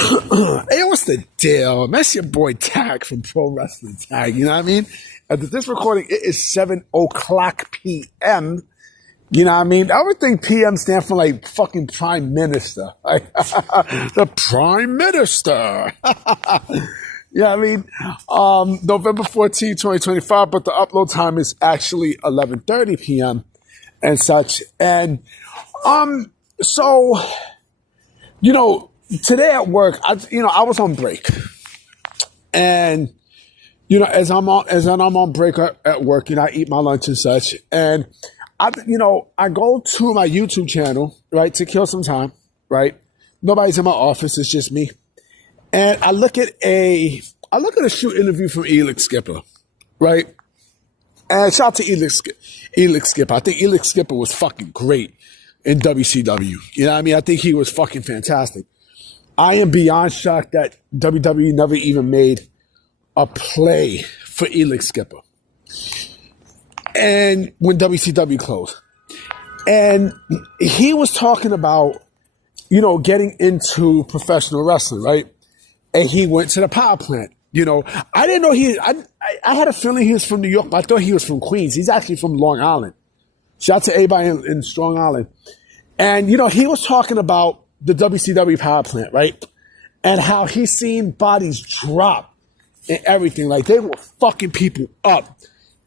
Hey, what's the deal? That's your boy Tag from Pro Wrestling Tag. You know what I mean? At this recording, it is 7:00 p.m. You know what I mean? I would think PM stand for like fucking Prime Minister. Like, the Prime Minister. You know what I mean? November 14, 2025, but the upload time is actually 11:30 p.m. and such. And so, you know, today at work, I was on break. And, you know, as I'm on break at work, you know, I eat my lunch and such. And I go to my YouTube channel, right, to kill some time, right? Nobody's in my office, it's just me. And I look at a shoot interview from Elix Skipper, right? And shout out to Elix Skipper. I think Elix Skipper was fucking great in WCW. You know what I mean? I think he was fucking fantastic. I am beyond shocked that WWE never even made a play for Elix Skipper. And when WCW closed. And he was talking about, you know, getting into professional wrestling, right? And he went to the power plant. You know, I didn't know I had a feeling he was from New York, but I thought he was from Queens. He's actually from Long Island. Shout out to everybody in Strong Island. And, you know, he was talking about the WCW power plant, right? And how he's seen bodies drop and everything. Like, they were fucking people up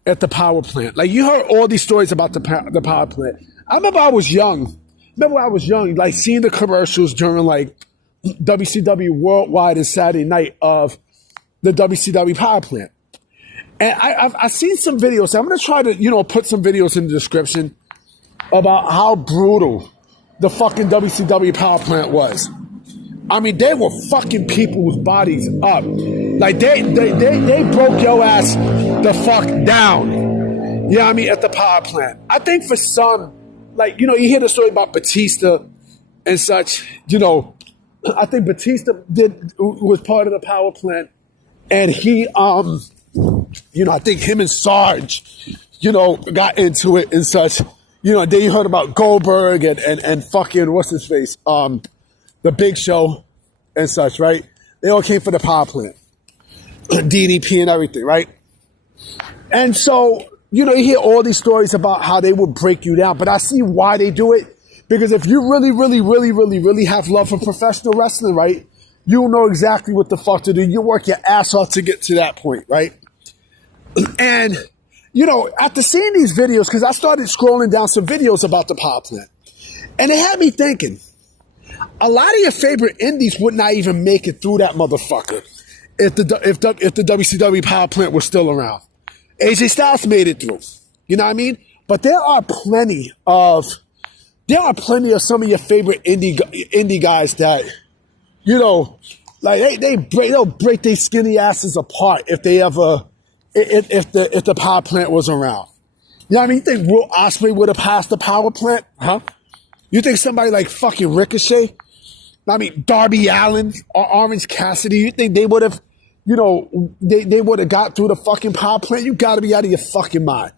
at the power plant. Like, you heard all these stories about the power plant. I remember I was young, like seeing the commercials during like WCW Worldwide and Saturday Night of the WCW power plant. And I've seen some videos. I'm going to try to, you know, put some videos in the description about how brutal the fucking WCW power plant was. I mean, they were fucking people's bodies up. Like, they broke your ass the fuck down. You know what I mean? At the power plant. I think for some, like, you know, you hear the story about Batista and such, you know, I think Batista was part of the power plant. And he, you know, I think him and Sarge, you know, got into it and such. You know, then you heard about Goldberg and fucking, what's his face? The Big Show and such, right? They all came for the power plant. DDP and everything, right? And so, you know, you hear all these stories about how they would break you down, but I see why they do it. Because if you really have love for professional wrestling, right? You'll know exactly what the fuck to do. You work your ass off to get to that point, right? And, you know, after seeing these videos, because I started scrolling down some videos about the power plant, and it had me thinking, a lot of your favorite indies would not even make it through that motherfucker if the WCW power plant was still around. AJ Styles made it through. You know what I mean? But there are plenty of some of your favorite indie guys that, you know, like they'll break their skinny asses apart if the power plant was around. You know what I mean? You think Will Ospreay would have passed the power plant? Huh? You think somebody like fucking Ricochet, I mean, Darby Allin or Orange Cassidy, you think they would have, you know, they would have got through the fucking power plant? You got to be out of your fucking mind.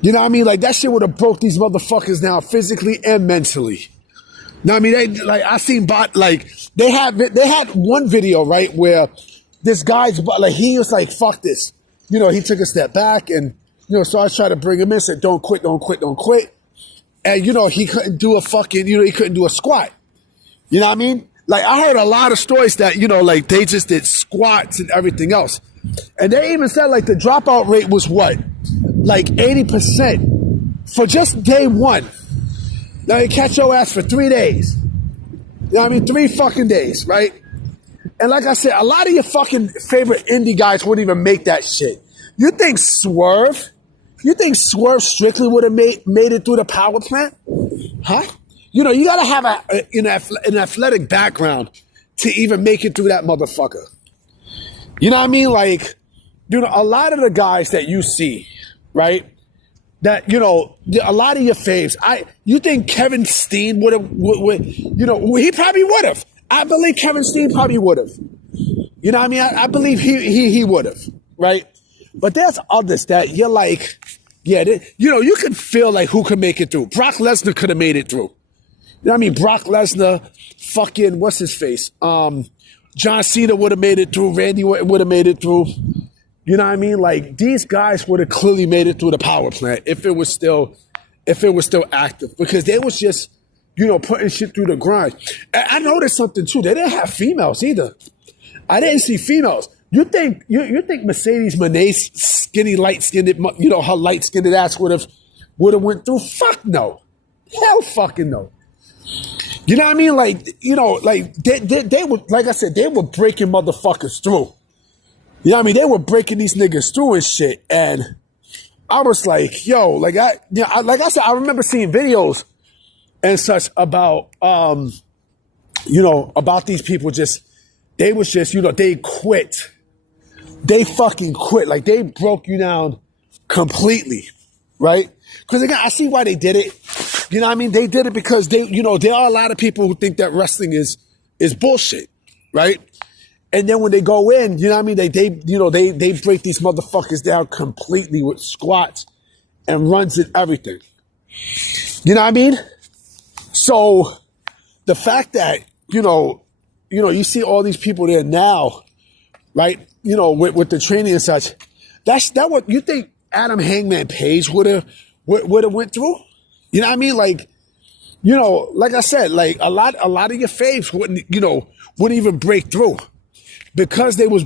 You know what I mean? Like, that shit would have broke these motherfuckers down physically and mentally. You know what I mean? They had one video, right, where this guy's, like, he was like, fuck this. You know, he took a step back and, you know, so I was trying to bring him in, said, don't quit. And, you know, he couldn't do a squat. You know what I mean? Like, I heard a lot of stories that, you know, like, they just did squats and everything else. And they even said, like, the dropout rate was what? Like 80% for just day one. Now, you catch your ass for 3 days. You know what I mean? 3 fucking days, right? And like I said, a lot of your fucking favorite indie guys wouldn't even make that shit. You think Swerve Strickland would have made it through the power plant? Huh? You know, you gotta have an athletic background to even make it through that motherfucker. You know what I mean? Like, you know, a lot of the guys that you see, right? That, you know, a lot of your faves, you think Kevin Steen would, you know, he probably would have. I believe Kevin Steen probably would have. You know what I mean? I believe he would have, right? But there's others that you're like, yeah, you know, you can feel like who could make it through. Brock Lesnar could have made it through. know what I mean? Brock Lesnar, fucking, what's his face? John Cena would have made it through. Randy would have made it through. You know what I mean? Like, these guys would have clearly made it through the power plant if it was still active, because they was just, putting shit through the grind. And I noticed something too. They didn't have females either. I didn't see females. You think Mercedes Moné's skinny, light-skinned, her light-skinned ass would have went through? Fuck no. Hell fucking no. You know what I mean? Like, they were, like I said, they were breaking motherfuckers through. You know what I mean? They were breaking these niggas through and shit. And I was like, yo, like I said, I remember seeing videos and such about, about these people they was just, they quit. They fucking quit. Like, they broke you down completely, right? Because again, I see why they did it. You know what I mean? They did it because there are a lot of people who think that wrestling is bullshit, right? And then when they go in, you know what I mean? They break these motherfuckers down completely with squats and runs and everything. You know what I mean? So the fact that, you see all these people there now, right? With the training and such, that what you think Adam Hangman Page would have went through? You know what I mean? Like, like I said, like a lot of your faves wouldn't even break through because they was